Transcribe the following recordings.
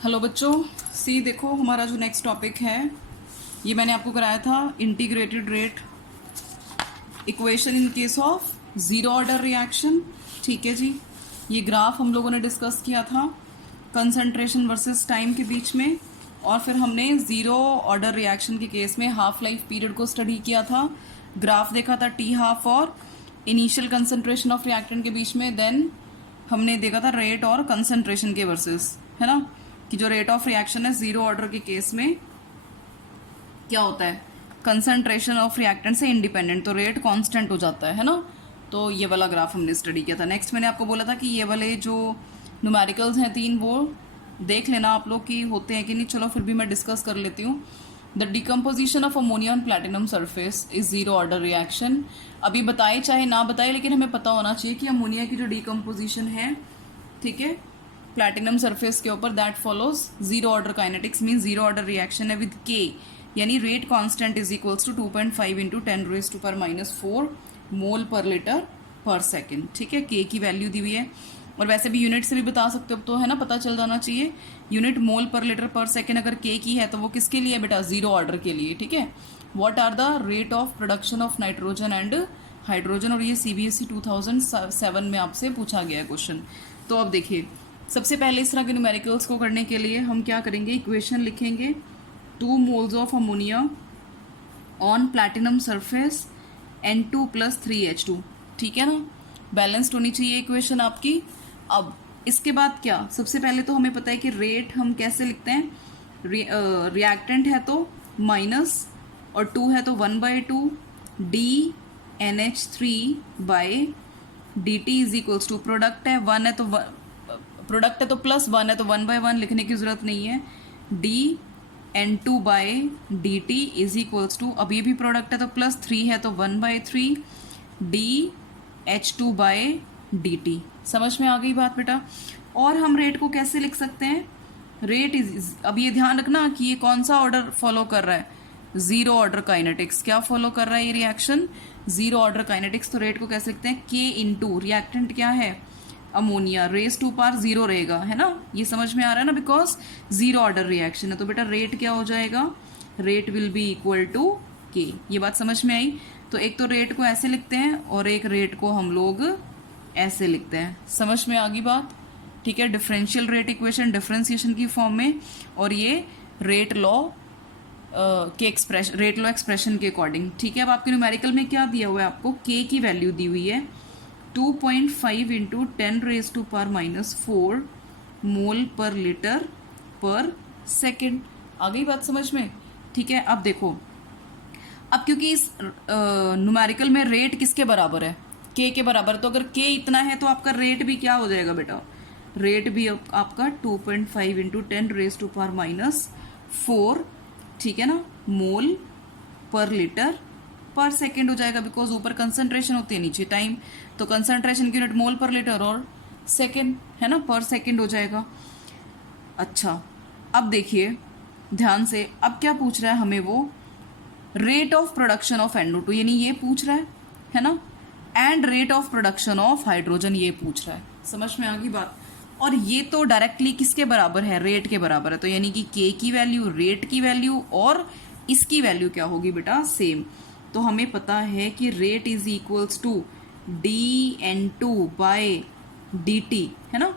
Hello बच्चों, सी देखो हमारा जो नेक्स्ट टॉपिक है ये मैंने आपको कराया था integrated rate equation in case of zero order reaction. ठीक है जी, ये ग्राफ हम लोगों ने डिस्कस किया था कंसंट्रेशन वर्सेस टाइम के बीच में, और फिर हमने ज़ीरो ऑर्डर रिएक्शन के केस में हाफ लाइफ पीरियड को स्टडी किया था। ग्राफ देखा था टी हाफ और इनिशियल कंसंट्रेशन ऑफ रिएक्टेंट के बीच में, देन हमने देखा था रेट और कंसंट्रेशन के वर्सेस, है ना, कि जो रेट ऑफ रिएक्शन है ज़ीरो ऑर्डर के केस में क्या होता है, कंसंट्रेशन ऑफ रिएक्टेंट से इंडिपेंडेंट, तो रेट कांस्टेंट हो जाता है ना। तो ये वाला ग्राफ हमने स्टडी किया था। नेक्स्ट मैंने आपको बोला था कि ये वाले जो न्यूमेरिकल्स हैं तीन, वो देख लेना आप लोग कि होते हैं कि नहीं। चलो फिर भी मैं डिस्कस कर लेती हूँ। The decomposition of ammonia on platinum surface is zero order reaction. अभी बताए चाहे ना बताए, लेकिन हमें पता होना चाहिए कि अमोनिया की जो डिकम्पोजिशन है, ठीक है, प्लैटिनम सरफेस के ऊपर, that follows zero order kinetics, mean zero order reaction है विद के, यानी rate constant is equals to 2.5 into 10⁻⁴ mole per litre पर सेकेंड। ठीक है, के की वैल्यू दी हुई है, और वैसे भी यूनिट से भी बता सकते हो, तो है ना, पता चल जाना चाहिए। यूनिट मोल पर लीटर पर सेकेंड अगर के की है तो वो किसके लिए है बेटा, जीरो ऑर्डर के लिए। ठीक है, what are the rate of production of nitrogen and hydrogen, और ये CBSE 2007 में आपसे पूछा गया है क्वेश्चन। तो अब देखिए, सबसे पहले इस तरह के न्यूमेरिकल्स को करने के लिए हम क्या करेंगे, इक्वेशन लिखेंगे 2 moles of ammonia on platinum surface N2 + 3H2। ठीक है ना, बैलेंस्ड होनी चाहिए इक्वेशन आपकी। अब इसके बाद क्या, सबसे पहले तो हमें पता है कि रेट हम कैसे लिखते हैं, रिएक्टेंट है तो माइनस, और 2 है तो 1/2 DNH3/dt is equals to, product है 1 है तो प्रोडक्ट है तो +1 है तो 1/1 लिखने की जरूरत नहीं है, DN2/dt इज इक्वल्स टू, अब ये भी प्रोडक्ट है तो +3 है तो 1/3 DH2/dt। समझ में आ गई बात बेटा। और हम रेट को कैसे लिख सकते हैं, रेट इज, अब ये ध्यान रखना कि ये कौन सा ऑर्डर फॉलो कर रहा है, जीरो ऑर्डर काइनेटिक्स। क्या फॉलो कर रहा है ये रिएक्शन, जीरो ऑर्डर काइनेटिक्स। तो रेट को कैसे लिखते हैं, के इंटू रिएक्टेंट क्या है, अमोनिया, रेस टू पावर 0 रहेगा, है ना, ये समझ में आ रहा है ना, बिकॉज जीरो ऑर्डर रिएक्शन है। तो बेटा रेट क्या हो जाएगा, rate will be equal to K. ये बात समझ में आई। तो एक तो रेट को ऐसे लिखते हैं और एक रेट को हम लोग ऐसे लिखते हैं। समझ में आ गई बात। ठीक है, डिफरेंशियल रेट इक्वेशन डिफरेंशिएशन की फॉर्म में, और ये रेट लॉ के एक्सप्रेशन, रेट लॉ एक्सप्रेशन के अकॉर्डिंग। ठीक है, अब आपके न्यूमेरिकल में क्या दिया हुआ है, आपको के की वैल्यू दी हुई है 2.5 इंटू 10⁻⁴ मोल पर लीटर पर सेकेंड। आ गई बात समझ में। ठीक है, अब देखो, अब क्योंकि इस न्यूमेरिकल में रेट किसके बराबर है, के के बराबर, तो अगर के इतना है तो आपका रेट भी क्या हो जाएगा बेटा, रेट भी आपका 2.5 इंटू 10⁻⁴, ठीक है ना, मोल पर लीटर पर सेकेंड हो जाएगा, बिकॉज ऊपर कंसंट्रेशन होती है, नीचे टाइम, तो कंसंट्रेशन की यूनिट मोल पर लीटर और सेकेंड, है ना, पर सेकेंड हो जाएगा। अच्छा, अब देखिए ध्यान से, अब क्या पूछ रहा है हमें, वो rate of production of NO2, यानी ये पूछ रहा है ना, and rate of production of hydrogen ये पूछ रहा है। समझ में आ गई बात। और ये तो डायरेक्टली किसके बराबर है, रेट के बराबर है, तो यानी कि के की वैल्यू, रेट की वैल्यू और इसकी वैल्यू क्या होगी बेटा, सेम। तो हमें पता है कि rate is equals to DN2/dt, है ना,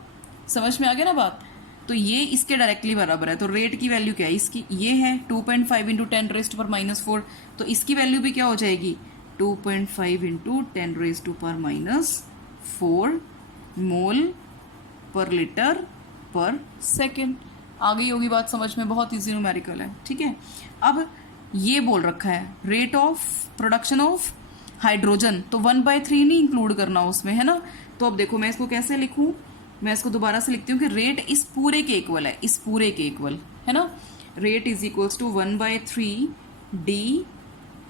समझ में आ गया ना बात। तो ये इसके डायरेक्टली बराबर है, तो रेट की वैल्यू क्या है इसकी, ये है 2.5 इंटू 10⁻⁴, तो इसकी वैल्यू भी क्या हो जाएगी, 2.5 इंटू 10⁻⁴ मोल पर लीटर पर सेकेंड। आ गई होगी बात समझ में, बहुत इजी न्यूमेरिकल है। ठीक है, अब ये बोल रखा है rate of production of hydrogen, तो 1/3 नहीं इंक्लूड करना उसमें, है ना। तो अब देखो मैं इसको कैसे लिखूं, मैं इसको दोबारा से लिखती हूँ कि रेट इस पूरे के इक्वल है, इस पूरे के इक्वल, है ना, rate is equals to 1/3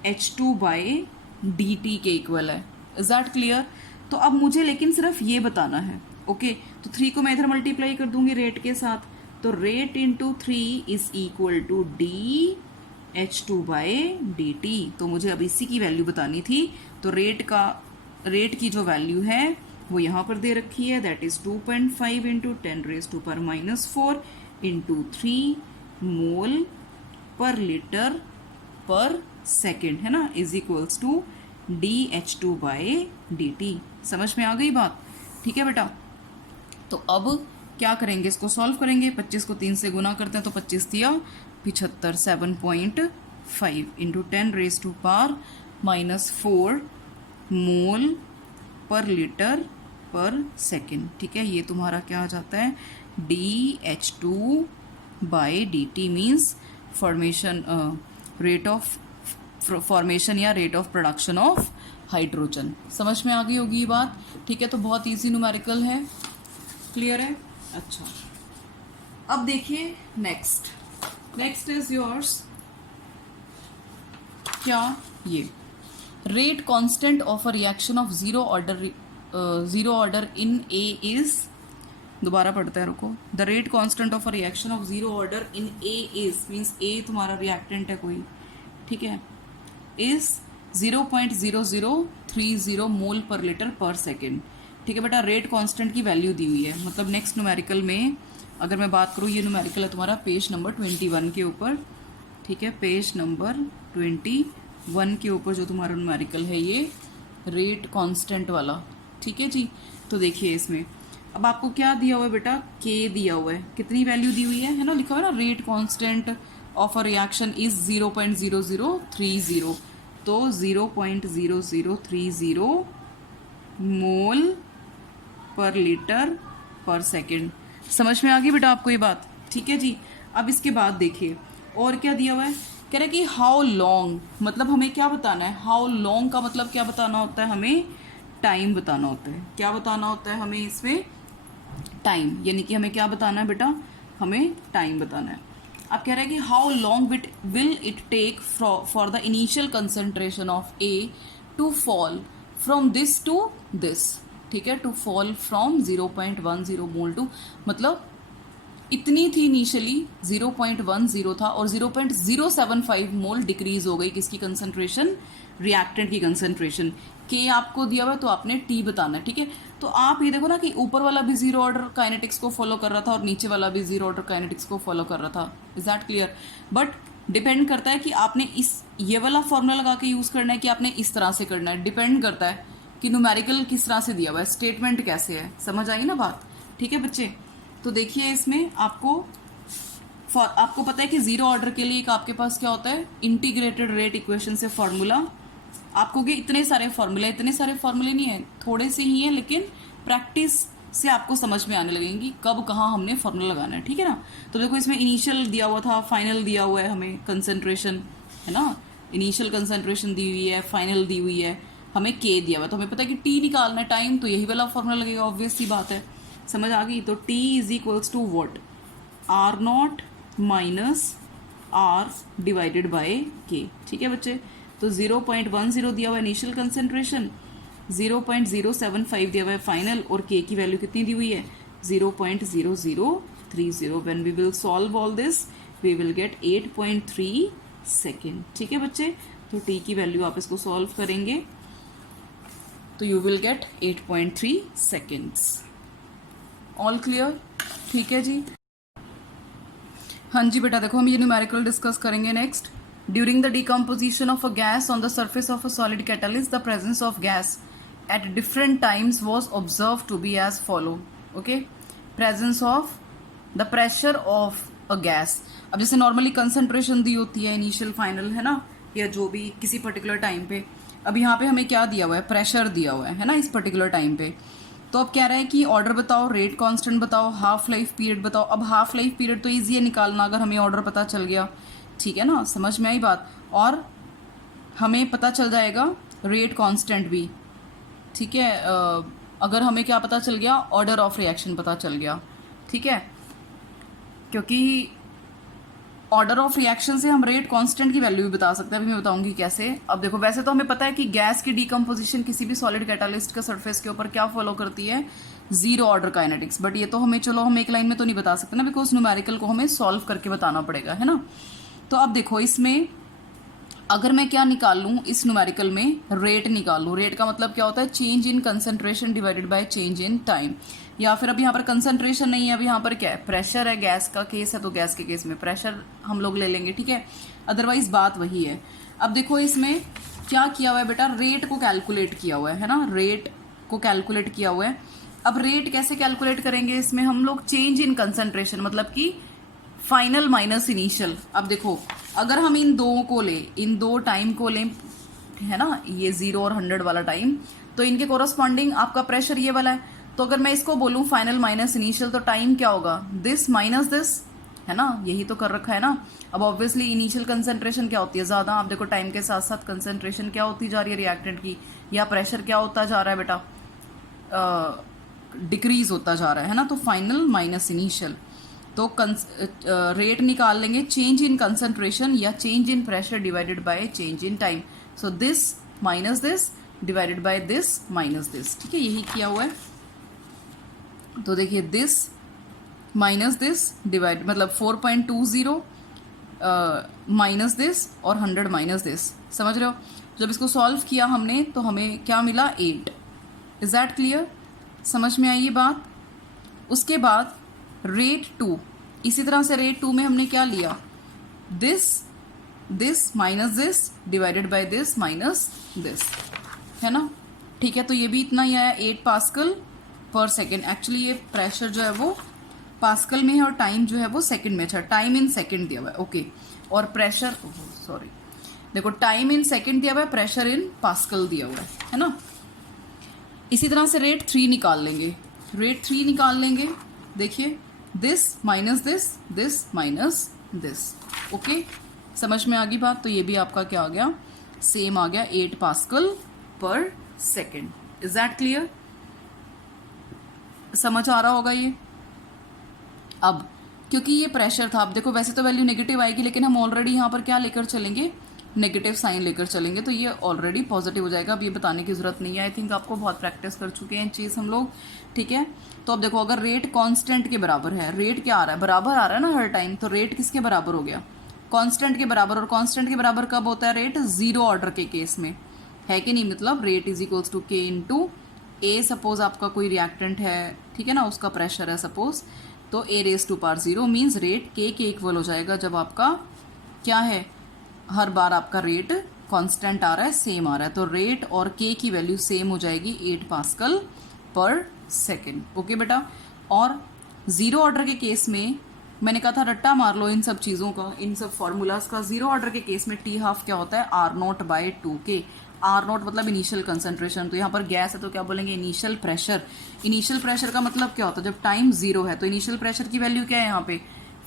DH2/dt के इक्वल है। Is that clear. तो अब मुझे लेकिन सिर्फ ये बताना है, ओके। तो 3 को मैं इधर मल्टीप्लाई कर दूंगी रेट के साथ, तो rate into 3 is equal to DH2/dt। तो मुझे अब इसी की वैल्यू बतानी थी, तो रेट की जो वैल्यू है वो यहाँ पर दे रखी है, that is 2.5 into 10⁻⁻⁴ into 3 mole per litre पर सेकेंड, है ना, इज इक्वल्स टू dH2/dt। समझ में आ गई बात? ठीक है बेटा। तो अब क्या करेंगे, इसको सॉल्व करेंगे। 25 को 3 से गुना करते हैं तो 25 दिया 75, 7.5 इंटू 10⁻⁻⁴ मोल पर लीटर पर सेकेंड। ठीक है, ये तुम्हारा क्या आ जाता है, dH2/dt means formation rate of formation या rate of production of hydrogen. समझ में आ गई होगी ये बात? ठीक है, तो बहुत इजी न्यूमेरिकल है, क्लियर है? अच्छा, अब देखिए नेक्स्ट इज योर्स क्या, ये rate constant of a reaction of zero order in A is, दोबारा पढ़ते हैं, रुको। The rate constant of a reaction of zero order in A is means A तुम्हारा रिएक्टेंट है कोई, ठीक है, इज 0.0030 मोल पर लीटर पर सेकेंड। ठीक है बेटा, रेट कांस्टेंट की वैल्यू दी हुई है। मतलब नेक्स्ट न्यूमेरिकल में अगर मैं बात करूँ, ये न्यूमेरिकल है तुम्हारा पेज नंबर 21 के ऊपर। ठीक है, पेज नंबर 21 के ऊपर जो तुम्हारा न्यूमेरिकल है ये रेट कांस्टेंट वाला। ठीक है जी, तो देखिए इसमें अब आपको क्या दिया हुआ है बेटा, के दिया हुआ है, कितनी वैल्यू दी हुई है ना, लिखा हुआ है ना, rate constant of a reaction is 0.0030, तो 0.0030 मोल पर लीटर पर सेकेंड। समझ में आ गई बेटा आपको ये बात? ठीक है जी। अब इसके बाद देखिए और क्या दिया हुआ है, कह रहा है कि हाउ लॉन्ग, मतलब हमें क्या बताना है, हाउ लॉन्ग का मतलब क्या बताना होता है, हमें टाइम बताना होता है। क्या बताना होता है हमें इसमें, टाइम, यानी कि हमें क्या बताना है बेटा, हमें टाइम बताना है। अब कह रहा है कि how long will it take for the initial concentration of A to fall from this to this. ठीक है, to fall from 0.10 mole to, मतलब इतनी थी इनिशियली 0.10 था और 0.075 मोल डिक्रीज हो गई किसकी कंसंट्रेशन, रिएक्टेंट की कंसंट्रेशन। के आपको दिया हुआ है तो आपने टी बताना है। ठीक है, तो आप ये देखो ना कि ऊपर वाला भी जीरो ऑर्डर काइनेटिक्स को फॉलो कर रहा था और नीचे वाला भी जीरो ऑर्डर काइनेटिक्स को फॉलो कर रहा था। Is that clear? But depend करता है कि आपने ये वाला फॉर्मूला लगा के यूज करना है कि आपने इस तरह से करना है। डिपेंड करता है कि न्यूमेरिकल किस तरह से दिया हुआ है, स्टेटमेंट कैसे है। समझ आई ना बात? ठीक है बच्चे, तो देखिए इसमें आपको पता है कि जीरो ऑर्डर के लिए एक आपके पास क्या होता है, इंटीग्रेटेड रेट इक्वेशन से फॉर्मूला। आपको कि इतने सारे फॉर्मूले नहीं है, थोड़े से ही हैं, लेकिन प्रैक्टिस से आपको समझ में आने लगेंगी कब कहाँ हमने फॉर्मूला लगाना है। ठीक है ना? तो देखो इसमें इनिशियल दिया हुआ था, फाइनल दिया हुआ है हमें कंसंट्रेशन, है ना, इनिशियल कंसंट्रेशन दी हुई है, फाइनल दी हुई है, हमें के दिया हुआ, तो हमें पता है कि टी निकालना है टाइम, तो यही वाला फॉर्मूला लगेगा, ऑब्वियस सी बात है। समझ आ गई? तो T is equals to what, R0 minus R divided by K. ठीक है बच्चे, तो 0.10 दिया हुआ है इनिशियल कंसंट्रेशन, 0.075 दिया हुआ है फाइनल, और के की वैल्यू कितनी दी हुई है, 0.0030। When we will solve all this we will get 8.3 second. ठीक है बच्चे, तो टी की वैल्यू आप इसको सॉल्व करेंगे तो you will get 8.3 seconds. All clear? ठीक है जी। हाँ जी बेटा, देखो हम ये न्यूमेरिकल डिस्कस करेंगे next. During the decomposition of a gas on the surface of a solid catalyst, the presence of gas at different times was observe to be as follow. Okay, presence of the pressure of a gas. अब जैसे normally concentration दी होती है initial final, है ना, या जो भी किसी पर्टिकुलर टाइम पे। अब यहाँ पे हमें क्या दिया हुआ है, प्रेशर दिया हुआ है ना, इस पर्टिकुलर टाइम पे। तो अब कह रहा है कि ऑर्डर बताओ, रेट कांस्टेंट बताओ, हाफ लाइफ पीरियड बताओ। अब हाफ लाइफ पीरियड तो ईजी है निकालना अगर हमें ऑर्डर पता चल गया। ठीक है ना, समझ में आई बात? और हमें पता चल जाएगा रेट कांस्टेंट भी। ठीक है, अगर हमें क्या पता चल गया, ऑर्डर ऑफ रिएक्शन पता चल गया। ठीक है, क्योंकि ऑर्डर ऑफ रिएक्शन से हम रेट कांस्टेंट की वैल्यू भी बता सकते हैं। अभी मैं बताऊंगी कैसे। अब देखो, वैसे तो हमें पता है कि गैस की डीकम्पोजिशन किसी भी सॉलिड कैटालिस्ट के सरफेस के ऊपर क्या फॉलो करती है, जीरो ऑर्डर काइनेटिक्स। बट ये तो हमें, चलो हम एक लाइन में तो नहीं बता सकते ना, बिकॉज न्यूमेरिकल को हमें सॉल्व करके बताना पड़ेगा, है ना। तो अब देखो इसमें अगर मैं क्या निकाल लूँ इस न्यूमेरिकल में, रेट निकाल लूँ। रेट का मतलब क्या होता है, change in concentration divided by change in time. या फिर अब यहाँ पर कंसंट्रेशन नहीं है, अब यहाँ पर क्या है, प्रेशर है, गैस का केस है तो गैस के केस में प्रेशर हम लोग ले लेंगे, ठीक है। अदरवाइज बात वही है। अब देखो इसमें क्या किया हुआ है बेटा, रेट को कैलकुलेट किया हुआ है ना, रेट को कैलकुलेट किया हुआ है। अब रेट कैसे कैलकुलेट करेंगे, इसमें हम लोग चेंज इन कंसंट्रेशन मतलब कि फाइनल माइनस इनिशियल। अब देखो अगर हम इन दो को ले, इन दो टाइम को लें, है ना, ये 0 और 100 वाला टाइम, तो इनके कोरस्पॉन्डिंग आपका प्रेशर ये वाला है। तो अगर मैं इसको बोलूं फाइनल माइनस इनिशियल, तो टाइम क्या होगा, दिस माइनस दिस, है ना, यही तो कर रखा है ना। अब ऑब्वियसली इनिशियल कंसंट्रेशन क्या होती है, ज़्यादा। आप देखो टाइम के साथ साथ कंसंट्रेशन क्या होती जा रही है रिएक्टेंट की, या प्रेशर क्या होता जा रहा है बेटा, डिक्रीज होता जा रहा है ना। तो फाइनल माइनस इनिशियल, तो रेट निकाल लेंगे चेंज इन कंसंट्रेशन या change in pressure divided by change in time. So this minus this divided by this minus this, ठीक है, यही किया हुआ है। तो देखिए दिस माइनस दिस डिवाइड मतलब 4.20 माइनस दिस और 100 माइनस दिस, समझ रहे हो। जब इसको सॉल्व किया हमने तो हमें क्या मिला, 8। इज दैट क्लियर, समझ में आई ये बात। उसके बाद रेट 2, इसी तरह से रेट 2 में हमने क्या लिया, this minus this divided by this minus this, है ना, ठीक है। तो ये भी इतना ही आया, 8 पास्कल पर सेकेंड। एक्चुअली ये प्रेशर जो है वो पास्कल में है और टाइम जो है वो सेकंड में, अच्छा टाइम इन सेकंड दिया हुआ है, ओके। और प्रेशर, सॉरी, देखो टाइम इन सेकंड दिया हुआ है, प्रेशर इन पास्कल दिया हुआ है ना। इसी तरह से रेट 3 निकाल लेंगे, रेट 3 निकाल लेंगे। देखिए this minus this minus this, okay, समझ में आ गई बात। तो ये भी आपका क्या आ गया, सेम आ गया, 8 पास्कल पर सेकेंड। इज दैट क्लियर, समझ आ रहा होगा ये। अब क्योंकि ये प्रेशर था, अब देखो वैसे तो वैल्यू नेगेटिव आएगी, लेकिन हम ऑलरेडी यहाँ पर क्या लेकर चलेंगे, नेगेटिव साइन लेकर चलेंगे, तो ये ऑलरेडी पॉजिटिव हो जाएगा। अब ये बताने की जरूरत नहीं है, आई थिंक आपको बहुत प्रैक्टिस कर चुके हैं चीज़ हम लोग, ठीक है। तो अब देखो अगर रेट कांस्टेंट के बराबर है, रेट क्या आ रहा है, बराबर आ रहा है ना हर टाइम, तो रेट किसके बराबर हो गया, कांस्टेंट के बराबर। और कांस्टेंट के बराबर कब होता है रेट, 0 ऑर्डर के केस में, है कि नहीं। मतलब रेट इज इक्वल्स टू के इंटू ए, सपोज आपका कोई रिएक्टेंट है, ठीक है ना, उसका प्रेशर है सपोज, तो A race to power 0 means rate के इक्वल हो जाएगा जब आपका क्या है, हर बार आपका रेट कांस्टेंट आ रहा है, सेम आ रहा है। तो रेट और के की वैल्यू सेम हो जाएगी, 8 पास्कल पर सेकेंड, ओके बेटा। और 0 ऑर्डर के केस में मैंने कहा था रट्टा मार लो इन सब चीज़ों का, इन सब फॉर्मूलाज का। 0 ऑर्डर के केस में टी हाफ क्या होता है, R0/2 के। R0 मतलब इनिशियल कंसंट्रेशन, तो यहाँ पर गैस है तो क्या बोलेंगे, इनिशियल प्रेशर। इनिशियल प्रेशर का मतलब क्या होता है, जब टाइम 0 है तो इनिशियल प्रेशर की वैल्यू क्या है यहाँ पे,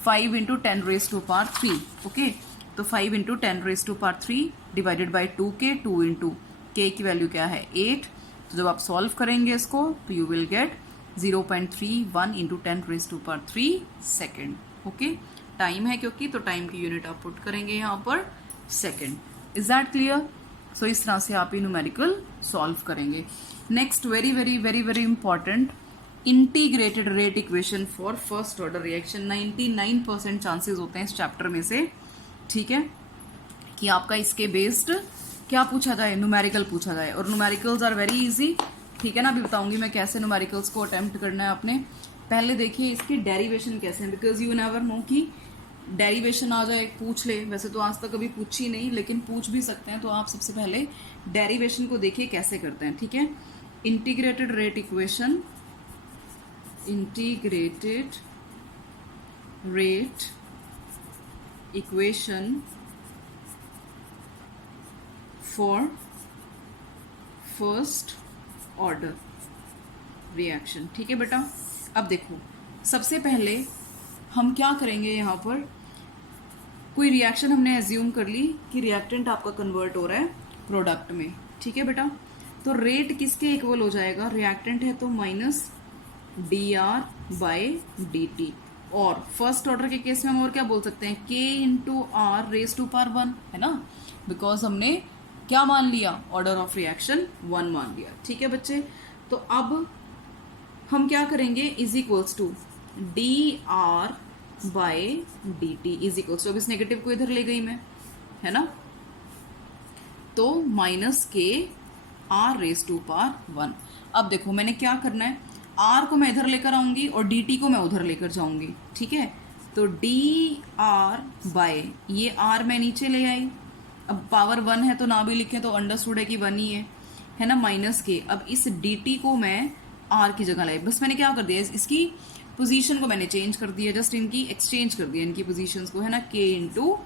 5 × 10⁻³ ओके। तो 5 × 10⁻³ डिवाइडेड बाई 2k, 2 × k की वैल्यू क्या है, 8। तो जब आप सॉल्व करेंगे इसको तो you will gate 0.31 × 10⁻³ second, okay. Time है क्योंकि, तो टाइम की यूनिट आप पुट करेंगे यहाँ पर second. Is that clear. So इस तरह से आप ये न्यूमेरिकल सॉल्व करेंगे। Next very very very very important, integrated rate equation for first order reaction. 99% chances होते हैं इस चैप्टर में से, ठीक है, कि आपका इसके बेस्ड क्या पूछा जाए, न्यूमेरिकल पूछा जाए। और न्यूमेरिकल्स आर वेरी इजी, ठीक है ना। अभी बताऊंगी मैं कैसे न्यूमेरिकल्स को अटेम्प्ट करना है आपने। पहले देखिए इसकी डेरिवेशन कैसे है, बिकॉज यू नेवर नो कि डेरिवेशन आ जाए, पूछ ले। वैसे तो आज तक कभी पूछी नहीं, लेकिन पूछ भी सकते हैं। तो आप सबसे पहले डेरिवेशन को देखिए कैसे करते हैं, ठीक है। Integrated rate equation, integrated rate equation for first order reaction, ठीक है बेटा। अब देखो सबसे पहले हम क्या करेंगे, यहाँ पर कोई रिएक्शन हमने एज्यूम कर ली कि रिएक्टेंट आपका कन्वर्ट हो रहा है प्रोडक्ट में, ठीक है बेटा। तो रेट किसके इक्वल हो जाएगा, रिएक्टेंट है तो -dR/dt। और फर्स्ट ऑर्डर के केस में हम और क्या बोल सकते हैं, k × R⁻⁴ है ना, बिकॉज हमने क्या मान लिया, ऑर्डर ऑफ रिएक्शन 1 मान लिया, ठीक है बच्चे। तो अब हम क्या करेंगे, is equals to dR/dt is equals to, अब इस नेगेटिव को इधर ले गई मैं, है ना, तो माइनस के आर रेज टू पावर 1। अब देखो मैंने क्या करना है, आर को मैं इधर लेकर आऊंगी और डी टी को मैं उधर लेकर जाऊंगी, ठीक है। तो डी आर बाय ये आर मैं नीचे ले आई, अब पावर 1 है तो ना भी लिखें तो अंडरस्टूड है कि 1 ही है ना, माइनस के। अब इस डी टी को मैं आर की जगह लाई, बस मैंने क्या कर दिया, इसकी पोजीशन को मैंने चेंज कर दिया, जस्ट इनकी एक्सचेंज कर दिया, इनकी पोजीशंस को, है ना, के इंटू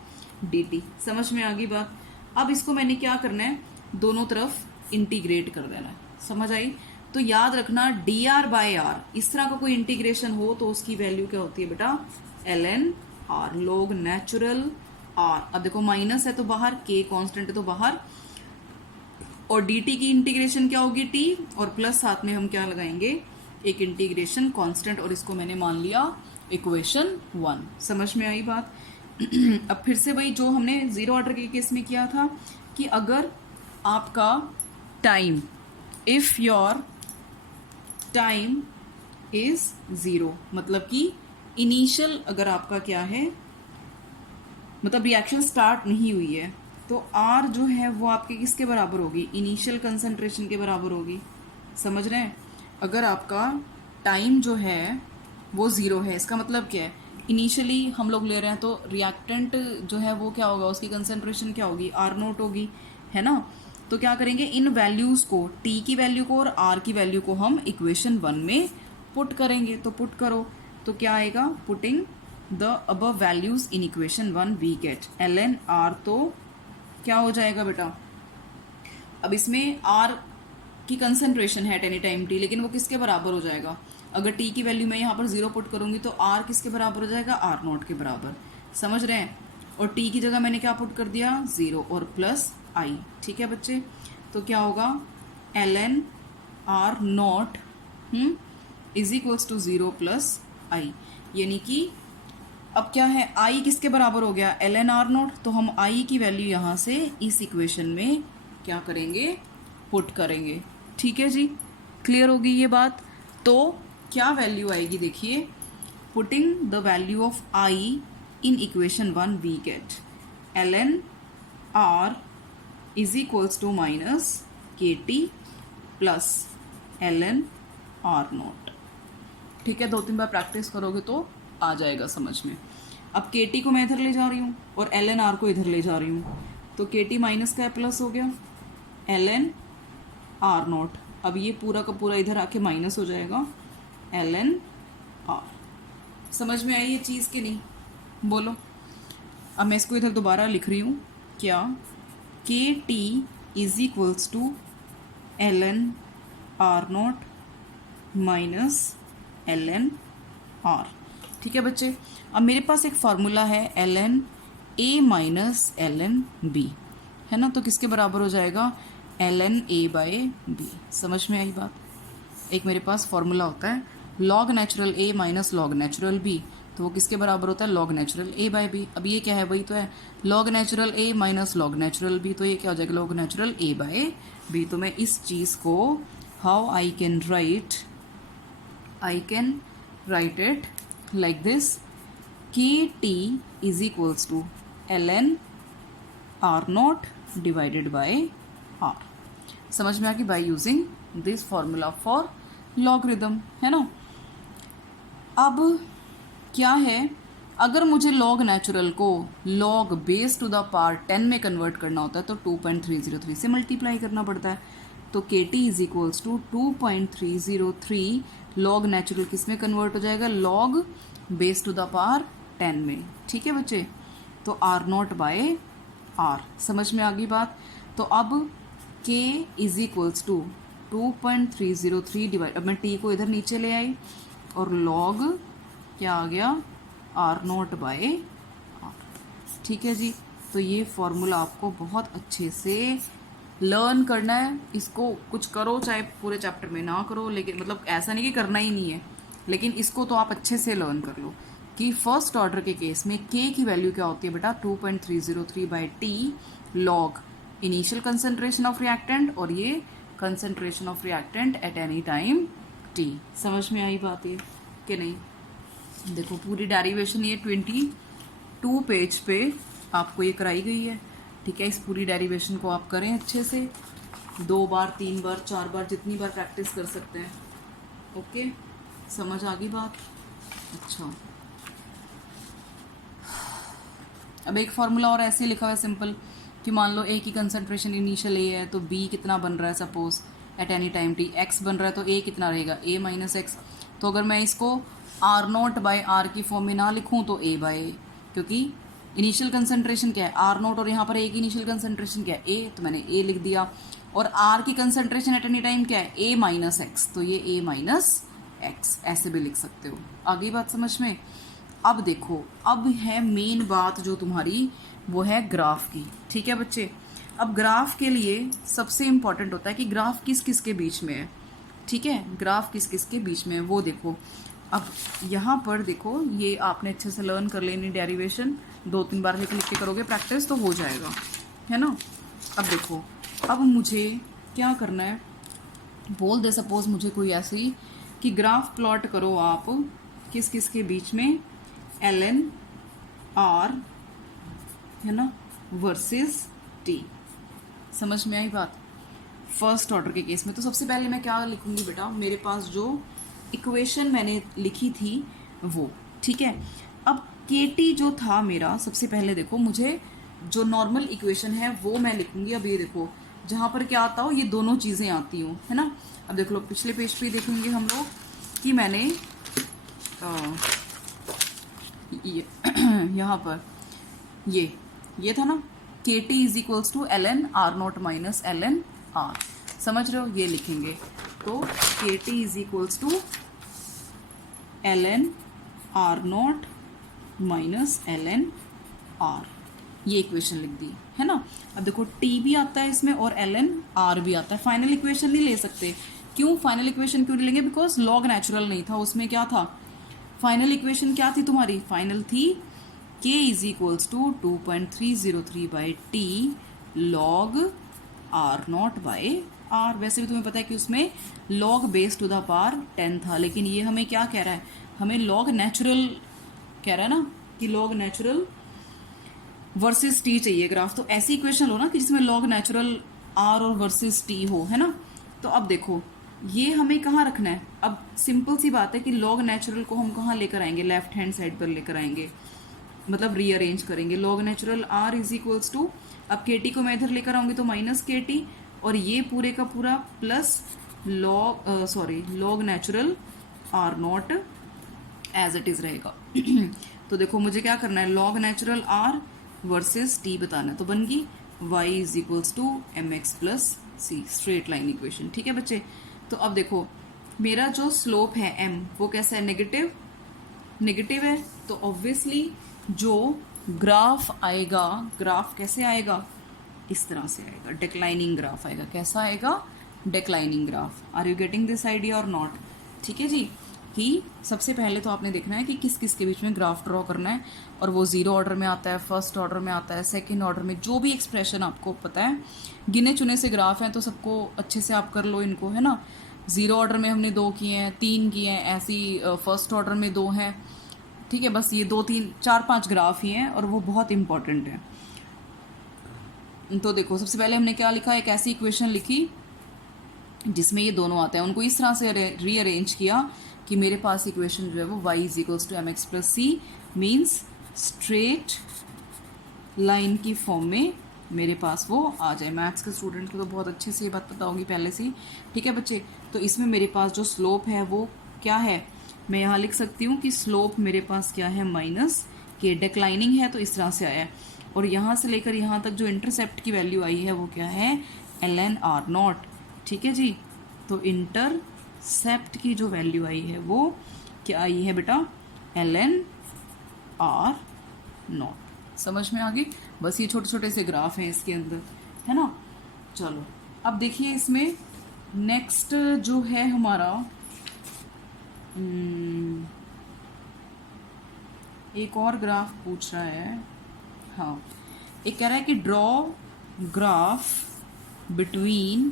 डी टी। समझ में आ गई बात। अब इसको मैंने क्या करना है, दोनों तरफ इंटीग्रेट कर देना है, समझ आई। तो याद रखना डी आर बाय आर, इस तरह का कोई इंटीग्रेशन हो तो उसकी वैल्यू क्या होती है बेटा, L N R, log natural R. अब देखो माइनस है तो बाहर, के कांस्टेंट है तो बाहर, और डी टी की इंटीग्रेशन क्या होगी टी, और प्लस साथ में हम क्या लगाएंगे, एक इंटीग्रेशन कांस्टेंट, और इसको मैंने मान लिया इक्वेशन 1। समझ में आई बात। अब फिर से वही जो हमने जीरो ऑर्डर के केस में किया था कि अगर आपका time, if your time is 0, मतलब कि इनिशियल अगर आपका क्या है, मतलब रिएक्शन स्टार्ट नहीं हुई है, तो आर जो है वो आपके किसके बराबर होगी, इनिशियल कंसंट्रेशन के बराबर होगी। समझ रहे हैं। अगर आपका टाइम जो है वो 0 है, इसका मतलब क्या है, इनिशियली हम लोग ले रहे हैं तो रिएक्टेंट जो है वो क्या होगा, उसकी कंसंट्रेशन क्या होगी, आर नोट होगी, है ना। तो क्या करेंगे, इन वैल्यूज़ को, टी की वैल्यू को और आर की वैल्यू को हम इक्वेशन 1 में पुट करेंगे। तो पुट करो तो क्या आएगा, putting the above values in equation 1 we get L N R. तो क्या हो जाएगा बेटा, अब इसमें आर की कंसंट्रेशन है एट एनी टाइम टी, लेकिन वो किसके बराबर हो जाएगा, अगर टी की वैल्यू मैं यहाँ पर 0 पुट करूंगी तो आर किसके बराबर हो जाएगा, आर नॉट के बराबर। समझ रहे हैं। और टी की जगह मैंने क्या पुट कर दिया, 0 और प्लस आई। ठीक है बच्चे। तो क्या होगा, L N R naught is equals to 0 plus I, यानी कि अब क्या है, आई किसके बराबर हो गया, एल एन आर नॉट। तो हम आई की वैल्यू यहाँ से इस इक्वेशन में क्या करेंगे, पुट करेंगे। ठीक है जी, क्लियर होगी ये बात। तो क्या वैल्यू आएगी, देखिए, putting the value of I in equation 1 we get L N R is equals to minus K T plus L N R naught. ठीक है, 2-3 बार प्रैक्टिस करोगे तो आ जाएगा समझ में। अब के टी को मैं इधर ले जा रही हूँ और एल एन आर को इधर ले जा रही हूँ, तो के टी माइनस का प्लस हो गया, एल एन आर नॉट। अब ये पूरा का पूरा इधर आके माइनस हो जाएगा, एल एन आर। समझ में आई ये चीज़ कि नहीं, बोलो। अब मैं इसको इधर दोबारा लिख रही हूँ, क्या, K T is equals to L N R not minus L N R. ठीक है बच्चे। अब मेरे पास एक फार्मूला है L N A minus L N B, है ना। तो किसके बराबर हो जाएगा, L N A by B. समझ में आई बात। एक मेरे पास फार्मूला होता है लॉग नेचुरल ए माइनस लॉग नेचुरल बी, तो वो किसके बराबर होता है, log natural A by B. अब ये क्या है, वही तो है, लॉग नेचुरल ए माइनस लॉग नेचुरल बी, तो ये क्या हो जाएगा, log natural A by B. तो मैं इस चीज़ को how I can write it like this, kt is equals to ln r naught divided by r। समझ में आ गई, by using this formula for logarithm, है ना। अब क्या है, अगर मुझे log नेचुरल को log base to the power 10 में कन्वर्ट करना होता है तो 2.303 से मल्टीप्लाई करना पड़ता है। तो kt is equals to 2.303 log natural किस में कन्वर्ट हो जाएगा, log base to the power 10 में। ठीक है बच्चे। तो आर नॉट बाय आर। समझ में आ गई बात। तो अब k is equals to 2.303 divide, अब मैं t को इधर नीचे ले आई और लॉग क्या आ गया, आर नॉट बाय आर। ठीक है जी। तो ये फॉर्मूला आपको बहुत अच्छे से लर्न करना है। इसको कुछ करो चाहे पूरे चैप्टर में ना करो, लेकिन मतलब ऐसा नहीं कि करना ही नहीं है, लेकिन इसको तो आप अच्छे से लर्न कर लो कि फर्स्ट ऑर्डर के केस में k की वैल्यू क्या होती है बेटा, 2.303 by T log initial concentration of reactant और ये concentration of reactant eight any time t। समझ में आई बात है कि नहीं। देखो पूरी डेरिवेशन ये 22 पेज पे आपको ये कराई गई है। ठीक है, इस पूरी डेरिवेशन को आप करें अच्छे से, 2 बार 3 बार 4 बार जितनी बार प्रैक्टिस कर सकते हैं। ओके, समझ आ गई बात? अच्छा, अब एक फार्मूला और ऐसे लिखा हुआ है सिंपल कि मान लो ए की कंसंट्रेशन इनिशियल ए है तो बी कितना बन रहा है, suppose eight any time T x बन रहा है तो ए कितना रहेगा, ए माइनस एक्स। तो अगर मैं इसको आर नोट बाई आर की फॉर्म में ना लिखूं तो ए बाई ए, क्योंकि इनिशियल कंसंट्रेशन क्या है आर नोट और यहाँ पर ए की इनिशियल कंसंट्रेशन क्या है ए, तो मैंने ए लिख दिया। और आर की कंसंट्रेशन एट एनी टाइम क्या है ए माइनस एक्स, तो ये ए माइनस एक्स ऐसे भी लिख सकते हो। आगे बात समझ में? अब देखो, अब है मेन बात जो तुम्हारी, वो है ग्राफ की। ठीक है बच्चे, अब ग्राफ के लिए सबसे इम्पॉर्टेंट होता है कि ग्राफ किस किस के बीच में है। ठीक है, ग्राफ किस किस के बीच में है वो देखो। अब यहाँ पर देखो, ये आपने अच्छे से लर्न कर लेनी डेरिवेशन, 2-3 बार लिख के करोगे प्रैक्टिस तो हो जाएगा, है ना। अब देखो, अब मुझे क्या करना है, बोल दे सपोज मुझे कोई ऐसी कि ग्राफ प्लॉट करो आप किस किस के बीच में, एल एन आर, है ना, वर्सेस टी। समझ में आई बात? फर्स्ट ऑर्डर के केस में तो सबसे पहले मैं क्या लिखूंगी बेटा, मेरे पास जो इक्वेशन मैंने लिखी थी वो। ठीक है, अब के टी जो था मेरा, सबसे पहले देखो मुझे जो नॉर्मल इक्वेशन है वो मैं लिखूंगी। अब ये देखो, जहाँ पर क्या आता हो ये दोनों चीज़ें आती हूँ, है ना। अब देख लो पिछले पेज पे देखेंगे हम लोग कि मैंने यहाँ पर ये था ना, K T is equals to L N R not minus L N R. समझ रहे हो? ये लिखेंगे तो K T is equals to L N R not minus L N R, ये इक्वेशन लिख दी, है ना। अब देखो टी भी आता है इसमें और एल एन आर भी आता है। फाइनल इक्वेशन नहीं ले सकते, क्यों फाइनल इक्वेशन क्यों नहीं लेंगे? बिकॉज लॉग नेचुरल नहीं था उसमें। क्या था फाइनल इक्वेशन? क्या थी तुम्हारी फाइनल? थी k is equals to 2.303 by T log R not by R. वैसे भी तुम्हें पता है कि उसमें log base to the power 10 था, लेकिन ये हमें क्या कह रहा है, हमें लॉग नेचुरल कह रहा है ना, कि लॉग नेचुरल वर्सेस टी चाहिए ग्राफ। तो ऐसी इक्वेशन लो ना कि जिसमें लॉग नेचुरल आर और वर्सेस टी हो, है ना। तो अब देखो ये हमें कहाँ रखना है। अब सिंपल सी बात है कि लॉग नेचुरल को हम कहाँ लेकर आएंगे, लेफ्ट हैंड साइड पर लेकर आएंगे, मतलब रीअरेंज करेंगे। Log natural R is equals to, अब के टी को मैं इधर लेकर आऊंगी तो माइनस के टी, और ये पूरे का पूरा plus log natural R not as it is रहेगा। तो देखो मुझे क्या करना है, log natural R versus T बताना है। तो बन गई y is equals to M X plus C, straight line equation. ठीक है बच्चे, तो अब देखो मेरा जो स्लोप है m वो कैसा है, नेगेटिव, नेगेटिव है। तो ऑब्वियसली जो ग्राफ आएगा, ग्राफ कैसे आएगा, इस तरह से आएगा, डिक्लाइनिंग ग्राफ आएगा। कैसा आएगा, declining graph. Are you getting this idea और नॉट? ठीक है जी, कि सबसे पहले तो आपने देखना है कि किस किस के बीच में ग्राफ ड्रॉ करना है, और वो जीरो ऑर्डर में आता है, फर्स्ट ऑर्डर में आता है, सेकंड ऑर्डर में, जो भी एक्सप्रेशन आपको पता है। गिने चुने से ग्राफ हैं तो सबको अच्छे से आप कर लो इनको, है ना। जीरो ऑर्डर में हमने 2 किए हैं, 3 किए हैं, ऐसी फर्स्ट ऑर्डर में 2 हैं। ठीक है, बस ये 2 3 4 5 ग्राफ ही हैं और वो बहुत इंपॉर्टेंट है। तो देखो सबसे पहले हमने क्या लिखा, एक ऐसी इक्वेशन लिखी जिसमें ये दोनों आते हैं, उनको इस तरह से रीअरेंज किया कि मेरे पास इक्वेशन जो है वो y is equals to M X plus C, means straight line की फॉर्म में मेरे पास वो आ जाए। मैथ्स के स्टूडेंट को तो बहुत अच्छे से ये बात पता होगी पहले से ही। ठीक है बच्चे, तो इसमें मेरे पास जो स्लोप है वो क्या है, मैं यहाँ लिख सकती हूँ कि स्लोप मेरे पास क्या है, माइनस के, डिक्लाइनिंग है तो इस तरह से आया है। और यहाँ से लेकर यहाँ तक जो इंटरसेप्ट की वैल्यू आई है वो क्या है, एल एन आर नॉट। ठीक है जी, तो इंटरसेप्ट की जो वैल्यू आई है वो क्या आई है बेटा, एल एन आर नॉट। समझ में आ गई? बस ये छोटे छोटे से ग्राफ हैं इसके अंदर, है ना। चलो अब देखिए इसमें नेक्स्ट जो है हमारा एक और ग्राफ पूछ रहा है। हाँ, एक कह रहा है कि ड्रॉ ग्राफ बिटवीन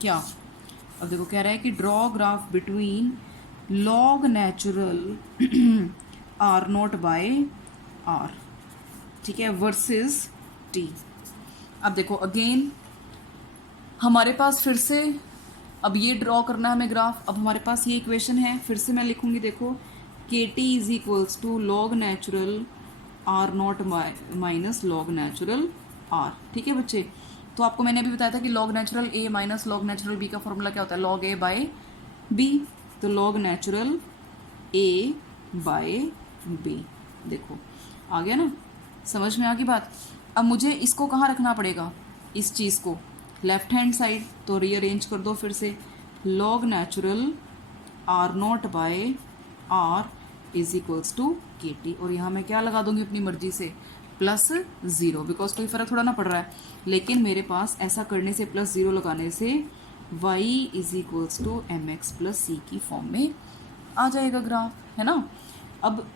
क्या, अब देखो कह रहा है कि draw graph between log natural R not by R, ठीक है, वर्सेस टी। अब देखो अगेन हमारे पास फिर से अब ये ड्रॉ करना है हमें ग्राफ। अब हमारे पास ये इक्वेशन है, फिर से मैं लिखूंगी, देखो K T is equals to log natural R not minus log natural R. ठीक है बच्चे, तो आपको मैंने अभी बताया था कि लॉग नेचुरल ए माइनस लॉग नेचुरल बी का फॉर्मूला क्या होता है, लॉग ए बाय बी। तो log natural A by B, देखो आ गया ना, समझ में आ गई बात। अब मुझे इसको कहाँ रखना पड़ेगा, इस चीज़ को लेफ्ट हैंड साइड, तो रीअरेंज कर दो फिर से। Log natural R not by R is equals to K T, और यहाँ मैं क्या लगा दूंगी अपनी मर्जी से, प्लस ज़ीरो, बिकॉज कोई फ़र्क थोड़ा ना पड़ रहा है। लेकिन मेरे पास ऐसा करने से, प्लस ज़ीरो लगाने से y is equals to M X plus C की फॉर्म में आ जाएगा ग्राफ, है ना। अब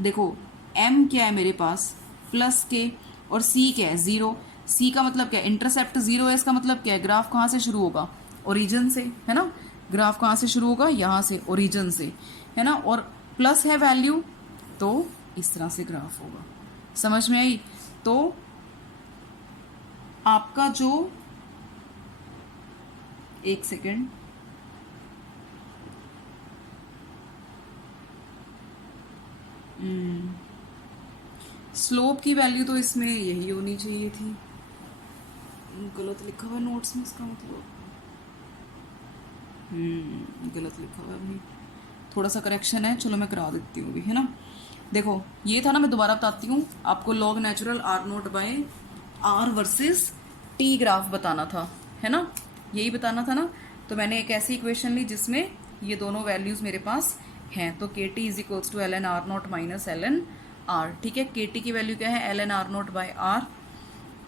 देखो m क्या है मेरे पास, प्लस के, और c क्या है, ज़ीरो। c का मतलब क्या है, इंटरसेप्ट ज़ीरो है, इसका मतलब क्या है, ग्राफ कहाँ से शुरू होगा, ओरिजिन से, है ना। ग्राफ कहाँ से शुरू होगा, यहाँ से, ओरिजिन से, है ना। और प्लस है वैल्यू, तो इस तरह से ग्राफ होगा। समझ में आई। तो आपका जो, एक सेकेंड, स्लोप की वैल्यू तो इसमें यही होनी चाहिए थी, गलत लिखा हुआ नोट्स में, इसका मतलब गलत लिखा हुआ है, थोड़ा सा करेक्शन है, चलो मैं करा देती हूँ अभी, है ना। देखो ये था ना, मैं दोबारा बताती हूँ आपको, log natural R note by R versus T graph बताना था, है ना, यही बताना था ना। तो मैंने एक ऐसी इक्वेशन ली जिसमें ये दोनों वैल्यूज़ मेरे पास हैं, तो K T is equals to L N R not minus L N R. ठीक है, के टी की वैल्यू क्या है, L N R note by R,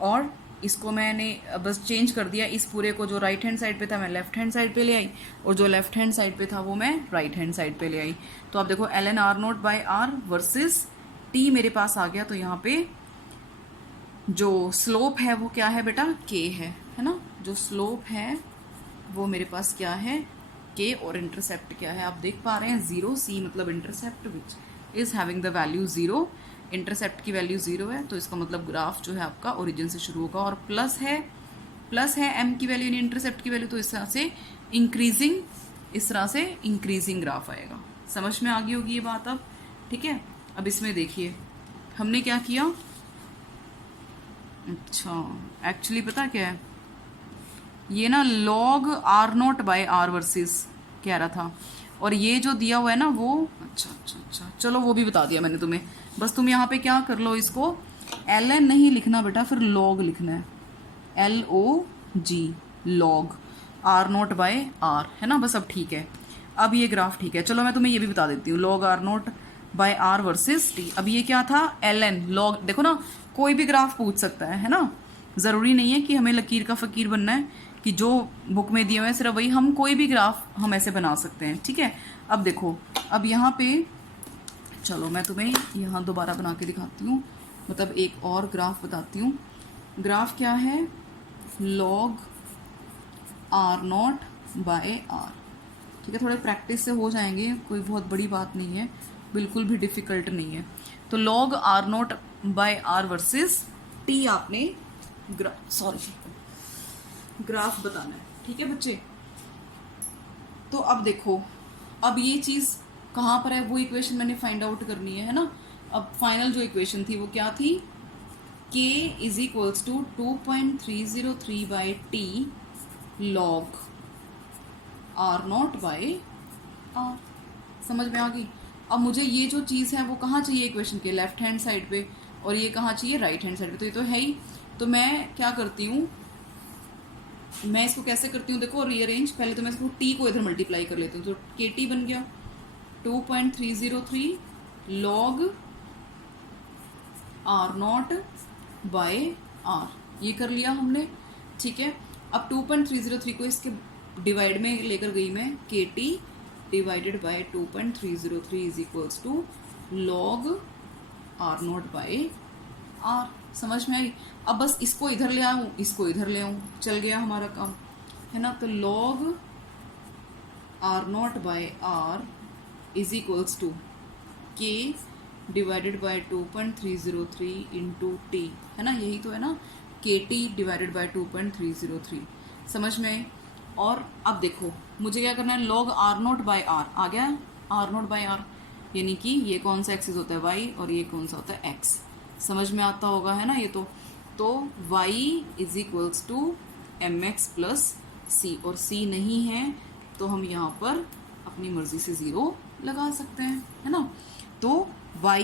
और इसको मैंने बस चेंज कर दिया, इस पूरे को जो राइट हैंड साइड पे था मैं लेफ्ट हैंड साइड पे ले आई, और जो लेफ्ट हैंड साइड पे था वो मैं राइट हैंड साइड पे ले आई। तो आप देखो L N R not by R versus T मेरे पास आ गया। तो यहाँ पे जो स्लोप है वो क्या है बेटा, के है ना। जो स्लोप है वो मेरे पास क्या है, के, और इंटरसेप्ट क्या है, आप देख पा रहे हैं, ज़ीरो। सी मतलब intercept which is having the value zero, intercept की वैल्यू ज़ीरो है, तो इसका मतलब ग्राफ जो है आपका ओरिजिन से शुरू होगा। और प्लस है एम की वैल्यू यानी इंटरसेप्ट की वैल्यू, तो इस तरह से इंक्रीजिंग ग्राफ आएगा। समझ में आ गई होगी ये बात अब, ठीक है। अब इसमें देखिए हमने क्या किया, अच्छा एक्चुअली पता क्या है, ये ना log R note by R versus कह रहा था, और ये जो दिया हुआ है ना वो, अच्छा चलो वो भी बता दिया मैंने तुम्हें। बस तुम यहाँ पे क्या कर लो, इसको एल एन नहीं लिखना बेटा, फिर लॉग लिखना है, LOG, log R note by R, है ना। बस अब ठीक है, अब ये ग्राफ ठीक है। चलो मैं तुम्हें ये भी बता देती हूँ, log R note by R versus T. अब ये क्या था, LN लॉग, देखो ना कोई भी ग्राफ पूछ सकता है ना, ज़रूरी नहीं है कि हमें लकीर का फ़कीर बनना है कि जो बुक में दिए हुए हैं सिर्फ वही, हम कोई भी ग्राफ हम ऐसे बना सकते हैं, ठीक है। अब देखो, अब यहाँ पे चलो मैं तुम्हें यहाँ दोबारा बना के दिखाती हूँ, मतलब एक और ग्राफ बताती हूँ। ग्राफ क्या है, log R not by R, ठीक है। थोड़े प्रैक्टिस से हो जाएंगे, कोई बहुत बड़ी बात नहीं है, बिल्कुल भी डिफ़िकल्ट नहीं है। तो log R not by R versus T आपने ग्राफ बताना है, ठीक है बच्चे। तो अब देखो, अब ये चीज़ कहाँ पर है, वो इक्वेशन मैंने फाइंड आउट करनी है ना। अब फाइनल जो इक्वेशन थी वो क्या थी, k is equals to 2.303 by T log R not by R. समझ में आ गई। अब मुझे ये जो चीज़ है वो कहाँ चाहिए इक्वेशन के लेफ्ट हैंड साइड पे, और ये कहाँ चाहिए राइट हैंड साइड पे, तो ये तो है ही। तो मैं क्या करती हूँ, मैं इसको कैसे करती हूँ, देखो रीअरेंज, पहले तो मैं इसको t को इधर मल्टीप्लाई कर लेती हूँ, तो kt बन गया 2.303 log R not by R, ये कर लिया हमने, ठीक है। अब 2.303 को इसके डिवाइड में लेकर गई मैं, kt divided by 2.303 is equals to log R not by R. समझ में आई। अब बस इसको इधर ले आऊँ, इसको इधर ले आऊँ, चल गया हमारा काम, है ना। तो log R not by R is equals to K divided by 2.303 into T, है ना, यही तो है ना, के टी डिवाइडेड बाय 2.303, समझ में आई। और अब देखो मुझे क्या करना है, log R note by R आ गया, आर नोट बाय आर, यानी कि ये कौन सा एक्सिस होता है वाई और ये कौन सा होता है एक्स, समझ में आता होगा, है ना ये तो Y is equals to M X plus C, और सी नहीं है तो हम यहाँ पर अपनी मर्जी से ज़ीरो लगा सकते हैं, है ना। तो y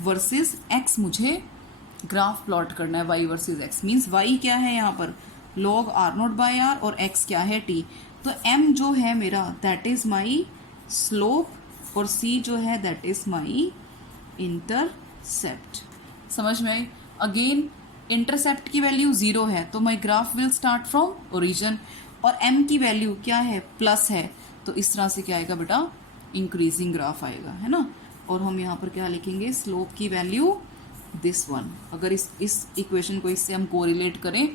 वर्सेस x मुझे ग्राफ प्लॉट करना है, y versus x means y क्या है यहाँ पर log r nought by r और x क्या है t, तो m जो है मेरा दैट इज माई स्लोप और c जो है दैट इज माई इंटरसेप्ट, समझ में आई। अगेन इंटरसेप्ट की वैल्यू 0 है तो my graph will start from origin, और m की वैल्यू क्या है प्लस है, तो इस तरह से क्या आएगा बेटा, इंक्रीजिंग ग्राफ आएगा, है ना। और हम यहाँ पर क्या लिखेंगे, स्लोप की वैल्यू दिस वन, अगर इस इक्वेशन को इससे हम कोरिलेट करें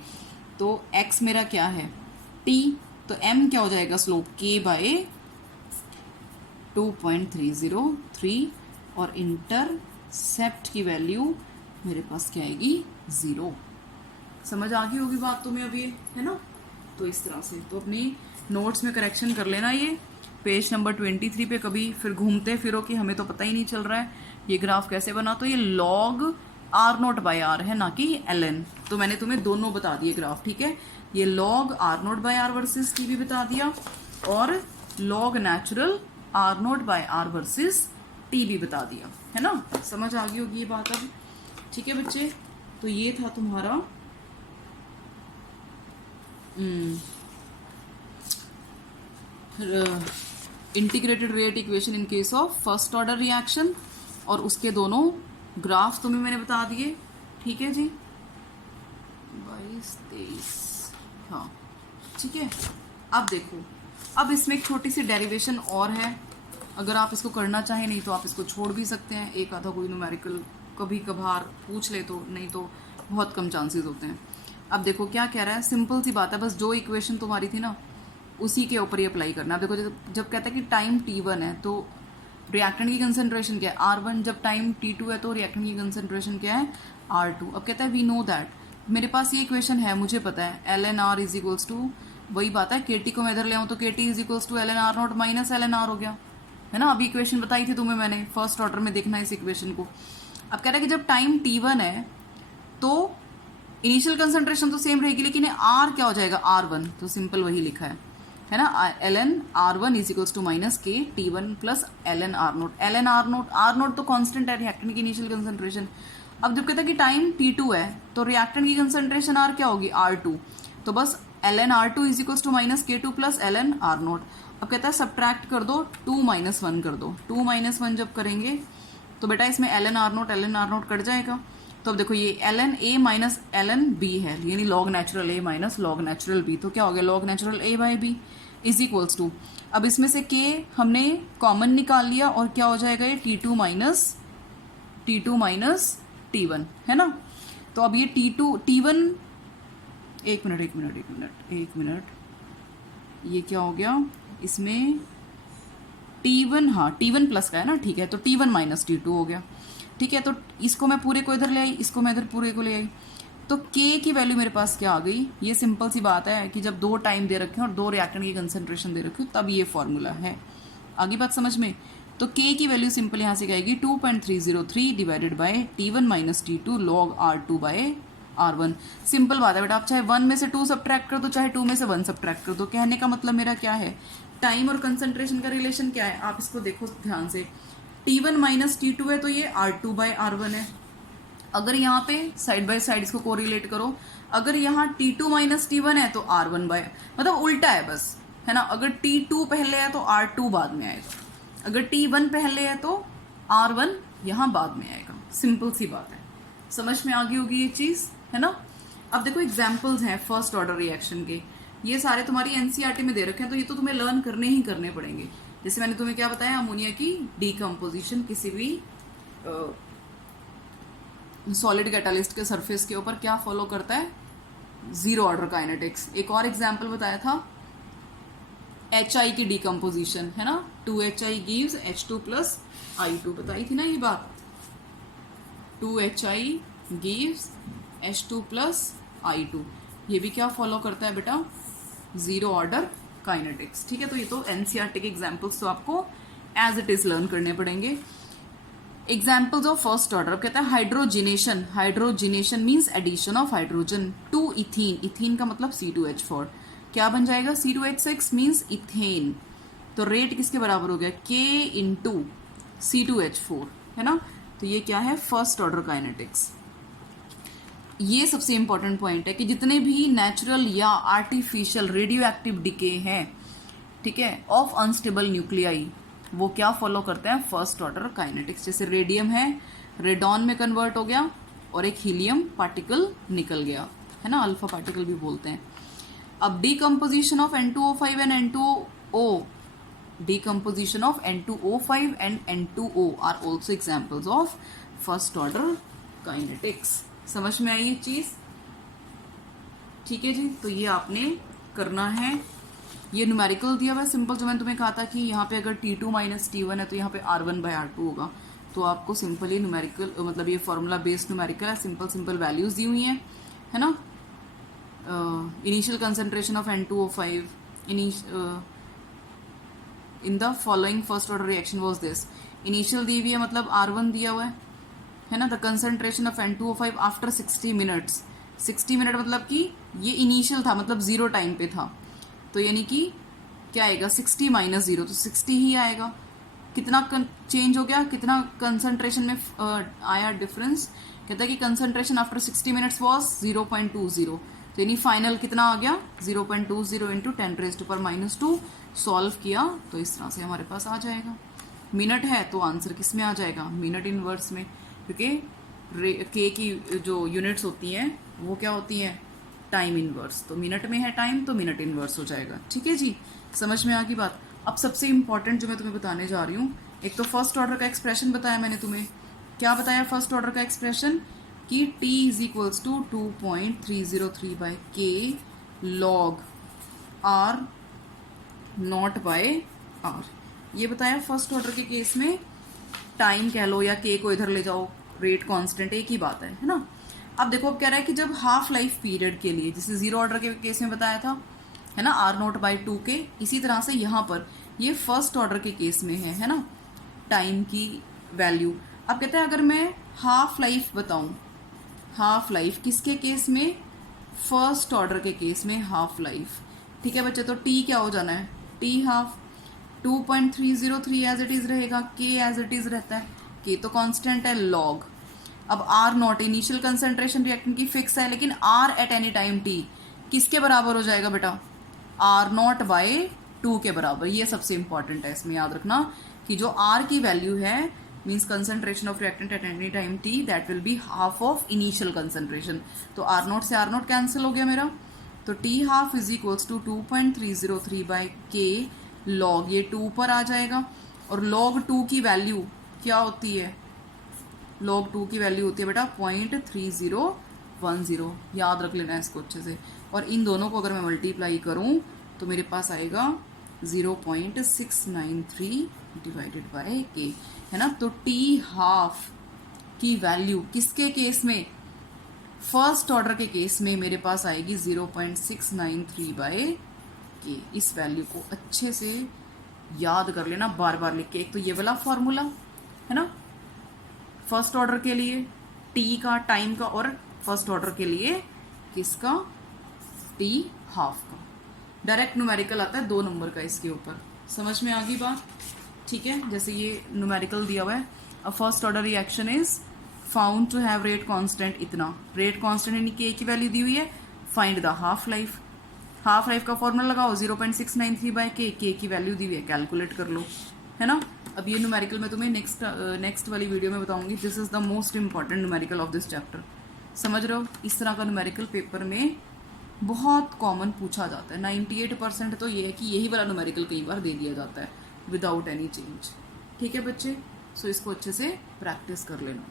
तो x मेरा क्या है t, तो m क्या हो जाएगा स्लोप k बाय 2.303, और इंटरसेप्ट की वैल्यू मेरे पास क्या आएगी 0, समझ आ गई होगी बात तुम्हें अब ये, है ना। तो इस तरह से तो अपनी नोट्स में करेक्शन कर लेना, ये पेज नंबर 23 पे कभी फिर घूमते फिरो कि हमें तो पता ही नहीं चल रहा है ये ग्राफ कैसे बना, तो ये log R note by R है ना कि एल एन, तो मैंने तुम्हें दोनों बता दिए ग्राफ, ठीक है, ये log R note by R versus T भी बता दिया और log natural R note by R versus T भी बता दिया, है ना, समझ आ गई होगी ये बात अब, ठीक है बच्चे। तो ये था तुम्हारा integrated rate equation in case of first order reaction, और उसके दोनों ग्राफ तुम्हें मैंने बता दिए, ठीक है जी, 22-23, हाँ ठीक है। अब देखो, अब इसमें एक छोटी सी डेरिवेशन और है, अगर आप इसको करना चाहें, नहीं तो आप इसको छोड़ भी सकते हैं, एक आधा कोई न्यूमेरिकल कभी कभार पूछ ले तो, नहीं तो बहुत कम चांसेस होते हैं। अब देखो क्या कह रहा है, सिंपल सी बात है, बस जो इक्वेशन तुम्हारी थी ना उसी के ऊपर ही अप्लाई करना। अब देखो जब कहता है कि टाइम t1 है तो रिएक्टेंट की कंसंट्रेशन क्या है R1, जब टाइम t2 है तो रिएक्टेंट की कंसंट्रेशन क्या है R2। अब कहता है वी नो दैट, मेरे पास ये इक्वेशन है, मुझे पता है ln r is equals to, वही बात है KT को मैं इधर ले आऊँ तो KT is equals to ln r nought minus ln r हो गया, है ना। अभी इक्वेशन बताई थी तुम्हें मैंने, फर्स्ट ऑर्डर में देखना इस इक्वेशन को। अब कह रहा है कि जब टाइम t1 है तो इनिशियल कंसंट्रेशन तो सेम रहेगी, लेकिन r क्या हो जाएगा R1, तो सिंपल वही लिखा है ना, ln r1 is equals to minus K t1 plus ln r nought तो कांस्टेंट है रिएक्टेंट की इनिशियल कंसंट्रेशन। अब जब कहता है कि टाइम t2 है तो रिएक्टेंट की कंसंट्रेशन r क्या होगी R2, तो बस ln r2 is equals to minus k2 plus ln r nought. अब कहता है सब्ट्रैक्ट कर दो, 2 माइनस 1 कर दो, 2 माइनस 1 जब करेंगे तो बेटा इसमें ln r नोट कट जाएगा। तो अब देखो ये ln a minus ln b है, यानी log natural a minus log natural b, तो क्या हो गया log natural a by b is equals to, अब इसमें से k हमने कॉमन निकाल लिया और क्या हो जाएगा ये t2 माइनस t1, है ना। तो अब ये t1 एक मिनट ये क्या हो गया इसमें t1, हाँ t1 प्लस का है ना, ठीक है, तो t1 माइनस t2 हो गया, ठीक है। तो इसको मैं पूरे को इधर ले आई, इसको मैं इधर पूरे को ले आई, तो k की वैल्यू मेरे पास क्या आ गई, ये सिंपल सी बात है कि जब दो टाइम दे रखे हैं और दो रिएक्टेंट की कंसंट्रेशन दे रखी हो तब ये फॉर्मूला है, आगे बात समझ में। तो k की वैल्यू सिंपल यहाँ से क्या आएगी 2.303 divided by t1 minus t2 log r2 by r1। Simple बात है बेटा, आप चाहे 1 में से 2 सब्ट्रैक्ट कर दो, चाहे 2 में से 1 सब्ट्रैक्ट कर दो, कहने का मतलब मेरा क्या है, टाइम और कंसंट्रेशन का रिलेशन क्या है, आप इसको देखो ध्यान से, t1 माइनस t2 है तो ये r2 बाय r1 है। अगर यहाँ पे साइड बाय साइड इसको कोरिलेट करो, अगर यहाँ t2 माइनस t1 है तो r1 बाय, मतलब उल्टा है बस, है ना। अगर t2 पहले है तो r2 बाद में आएगा, अगर t1 पहले है तो r1 यहाँ बाद में आएगा, सिंपल सी बात है, समझ में आ गई होगी ये चीज़, है ना। अब देखो एग्जाम्पल्स हैं फर्स्ट ऑर्डर रिएक्शन के, ये सारे तुम्हारी एनसीईआरटी में दे रखे हैं, तो ये तो तुम्हें लर्न करने ही करने पड़ेंगे। जैसे मैंने तुम्हें क्या बताया, अमोनिया की डीकम्पोजिशन किसी भी सॉलिड कैटालिस्ट के सरफेस के ऊपर क्या फॉलो करता है, जीरो ऑर्डर काइनेटिक्स। एक और एग्जाम्पल बताया था HI की डीकम्पोजिशन, है ना, 2HI gives H2 plus I2, बताई थी ना ये बात, 2HI gives H2 plus I2। ये भी क्या फॉलो करता है बेटा, जीरो ऑर्डर काइनेटिक्स। ठीक है, तो ये तो एनसीईआरटी के एग्जांपल्स तो आपको एज इट इज लर्न करने पड़ेंगे। एग्जाम्पल्स ऑफ फर्स्ट ऑर्डर कहता है hydrogenation. Hydrogenation means addition of hydrogen to ethene. Ethene का मतलब C2H4, क्या बन जाएगा C2H6 मीन्स इथेन। तो रेट किसके बराबर हो गया, K इंटू C2H4, है ना। तो ये क्या है, फर्स्ट ऑर्डर काइनेटिक्स। ये सबसे इंपॉर्टेंट पॉइंट है कि जितने भी नेचुरल या आर्टिफिशियल रेडियो एक्टिव डिके हैं, ठीक है, ऑफ अनस्टेबल न्यूक्लियाई, वो क्या फॉलो करते हैं, फर्स्ट ऑर्डर काइनेटिक्स। जैसे रेडियम है, रेडॉन में कन्वर्ट हो गया और एक हीलियम पार्टिकल निकल गया, है ना, अल्फा पार्टिकल भी बोलते हैं। अब decomposition of N2O5 and N2O, decomposition of N2O5 and N2O are also examples of first order kinetics. समझ में आई ये चीज, ठीक है जी। तो ये आपने करना है। ये न्यूमेरिकल दिया हुआ है सिंपल, जो मैंने तुम्हें कहा था कि यहाँ पे अगर T2 माइनस T1 है तो यहाँ पे R1/R2 होगा। तो आपको सिंपली न्यूमेरिकल, मतलब ये फॉर्मूला बेस्ड न्यूमेरिकल है, सिंपल सिंपल वैल्यूज दी हुई हैं, है ना। Initial concentration of N2O5 in the following first order reaction was this. Initial दी हुई है, मतलब R1 दिया हुआ है ना। The concentration of N2O5 after 60 minutes. 60 minute मतलब कि ये इनिशियल था, मतलब जीरो टाइम पे था, तो यानी कि क्या आएगा, 60 माइनस 0, तो 60 ही आएगा। कितना चेंज हो गया, कितना कंसंट्रेशन में आया डिफरेंस, कहता है कि कंसंट्रेशन आफ्टर 60 मिनट्स वाज 0.20, तो यानी फाइनल कितना आ गया 0.20 इंटू 10⁻⁻²। सॉल्व किया तो इस तरह से हमारे पास आ जाएगा। मिनट है तो आंसर किस में आ जाएगा, मिनट इनवर्स में, क्योंकि के की जो यूनिट्स होती हैं वो क्या होती हैं, टाइम इनवर्स। तो मिनट में है टाइम, तो मिनट इनवर्स हो जाएगा। ठीक है जी, समझ में आ गई बात। अब सबसे इंपॉर्टेंट जो मैं तुम्हें बताने जा रही हूँ, एक तो फर्स्ट ऑर्डर का एक्सप्रेशन बताया मैंने तुम्हें। क्या बताया फर्स्ट ऑर्डर का एक्सप्रेशन, कि T is equals to 2.303/K log R nought by R। ये बताया फर्स्ट ऑर्डर के केस में। टाइम कह लो या K को इधर ले जाओ, रेट कांस्टेंट, एक ही बात है ना। अब देखो, अब कह रहा है कि जब हाफ लाइफ पीरियड के लिए, जैसे जीरो ऑर्डर के केस में बताया था, है ना, R0/2 के, इसी तरह से यहाँ पर ये फर्स्ट ऑर्डर के केस में है ना, टाइम की वैल्यू। अब कहते हैं अगर मैं हाफ लाइफ बताऊं, हाफ लाइफ किसके केस में, फर्स्ट ऑर्डर के केस में हाफ लाइफ। ठीक है बच्चे, तो T क्या हो जाना है, T half 2.303 as it is रहेगा, K एज इट इज रहता है, K तो कांस्टेंट है, लॉग। अब R nought initial concentration reactant की फिक्स है, लेकिन R at any time T किसके बराबर हो जाएगा बेटा, R0/2 के बराबर। ये सबसे इंपॉर्टेंट है, इसमें याद रखना कि जो R की वैल्यू है, means concentration of reactant eight any time T, that will be half of initial concentration. तो R0 से R0 कैंसिल हो गया मेरा, तो T half is equals to 2.303/K log, ये 2 पर आ जाएगा। और log 2 की वैल्यू क्या होती है, log 2 की वैल्यू होती है बेटा 0.3010, याद रख लेना इसको अच्छे से। और इन दोनों को अगर मैं मल्टीप्लाई करूं तो मेरे पास आएगा 0.693/K, है ना। तो T हाफ की वैल्यू किसके केस में, फर्स्ट ऑर्डर के केस में मेरे पास आएगी 0.693/K। इस वैल्यू को अच्छे से याद कर लेना, बार बार लिख के। एक तो ये वाला फॉर्मूला है ना फर्स्ट ऑर्डर के लिए, T का, टाइम का, और फर्स्ट ऑर्डर के लिए किसका, T हाफ का। डायरेक्ट न्यूमेरिकल आता है 2 नंबर का इसके ऊपर। समझ में आ गई बात, ठीक है। जैसे ये न्यूमेरिकल दिया हुआ है, a first order reaction is found to have rate constant इतना, रेट कांस्टेंट यानी K की वैल्यू दी हुई है, find the half life. Half life का फॉर्मूला लगाओ 0.693/K, K की वैल्यू दी हुई है, कैलकुलेट कर लो, है ना। अब ये न्यूमेरिकल मैं तुम्हें नेक्स्ट वाली वीडियो में बताऊंगी। This is the most important numerical of this chapter. समझ रहे हो, इस तरह का न्यूमेरिकल पेपर में बहुत कॉमन पूछा जाता है। 98% तो ये है कि यही वाला न्यूमेरिकल कई बार दे दिया जाता है विदाउट एनी चेंज। ठीक है बच्चे, सो इसको अच्छे से प्रैक्टिस कर लेना।